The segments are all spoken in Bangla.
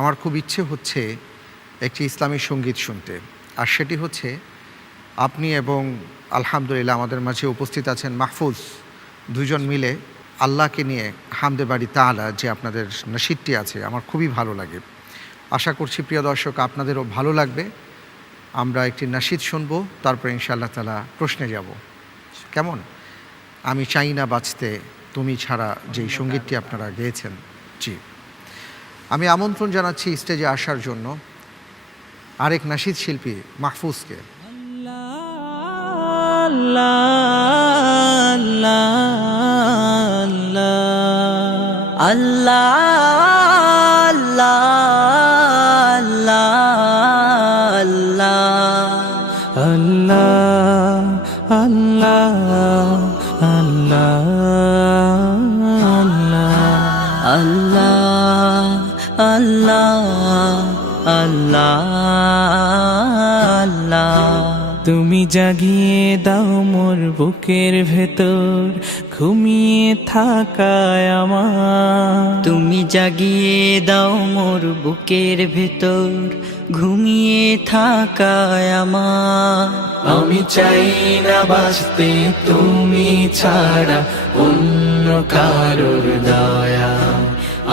আমার খুব ইচ্ছে হচ্ছে একটি ইসলামী সঙ্গীত শুনতে, আর সেটি হচ্ছে আপনি এবং আলহামদুলিল্লাহ আমাদের মাঝে উপস্থিত আছেন মাহফুজ, দুজন মিলে আল্লাহকে নিয়ে হামদে বাড়ি তাআলা যে আপনাদের নাশিদটি আছে আমার খুবই ভালো লাগে। আশা করছি প্রিয় দর্শক আপনাদেরও ভালো লাগবে। আমরা একটি নাশিদ শুনবো, তারপর ইনশাআল্লাহ তাআলা প্রশ্নে যাব। কেমন? আমি চাই না বাঁচতে তুমি ছাড়া, যেই সঙ্গীতটি আপনারা গেয়েছেন। জি, আমি আমন্ত্রণ জানাচ্ছি স্টেজে আসার জন্য আরেক নাশিদ শিল্পী মাহফুজকে। তুমি জাগিয়ে দাও মোর বুকের ভেতর ঘুমিয়ে থাকায় আমার, তুমি জাগিয়ে দাও মোর বুকের ভেতর ঘুমিয়ে থাকায় আমার। আমি চাই না বাঁচতে তুমি ছাড়া অন্য কারোর দয়া,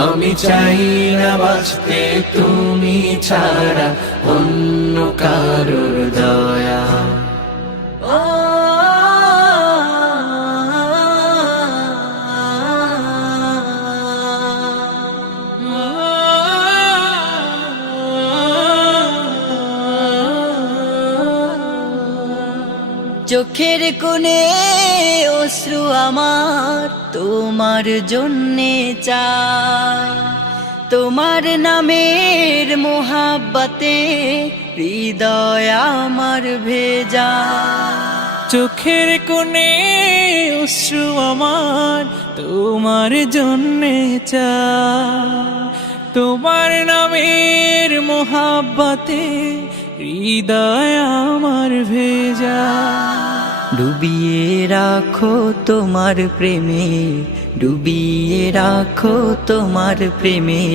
আমি চাই না বাঁচতে তুমি ছাড়া অন্য কারোর দয়া। চোখের কোণে অশ্রু আমার তোমার জন্যে চাই, তোমার নামের মোহাব্বতে হৃদয় আমার ভেজা। চোখের কোণে অশ্রু আমার তোমার জন্যে চাই, তোমার নামের মোহাব্বতে হৃদয় আমার ভেজা। ডুবিয়ে রাখো তোমার প্রেমে, ডুবিয়ে রাখো তোমার প্রেমে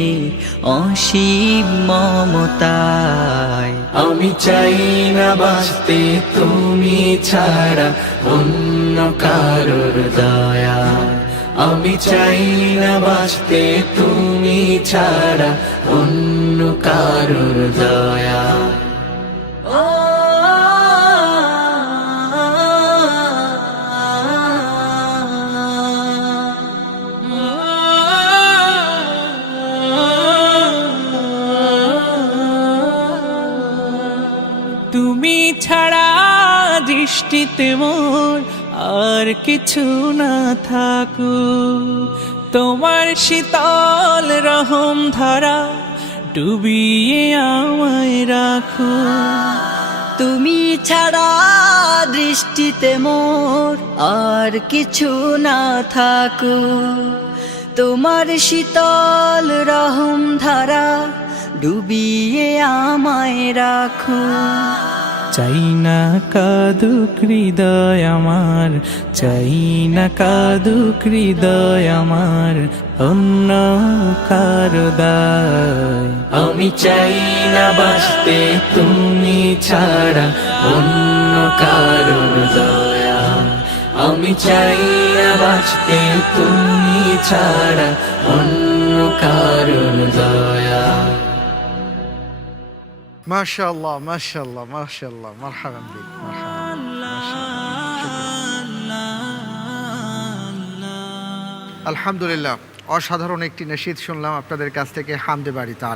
অসীম মমতায়। আমি চাই না বাঁচতে তুমি ছাড়া অন্য কারোর দয়া, আমি চাই না বাঁচতে তুমি ছাড়া অন্য কারোর দয়া। তুমি ছাড়া দৃষ্টিতে মোর আর কিছু না থাকুক, তোমার শীতল রহম ধারা ডুবিয়ে আমায় রাখো। তুমি ছাড়া দৃষ্টিতে মোর আর কিছু না থাকুক, তোমার শীতল রহম ধারা ডুবিয়ে আমায় রাখো। চাই না কাঁদুক হৃদয় আমার, চাই না কাঁদুক হৃদয় আমার অন্য কারো দায়। আমি চাই না বাঁচতে তুমি ছাড়া অন্য কারোর দয়া, আমি চাই না বাঁচতে তুমি ছাড়া অন্য কারোর দয়া। মাশাআল্লাহ, মাশাআল্লাহ, মাশাআল্লাহ, মারহাবান বিক, মারহাবান, মাশাআল্লাহ। আলহামদুলিল্লাহ, অসাধারণ একটি নাশিদ শুনলাম আপনাদের কাছ থেকে হামদে বাড়ি তাআলা।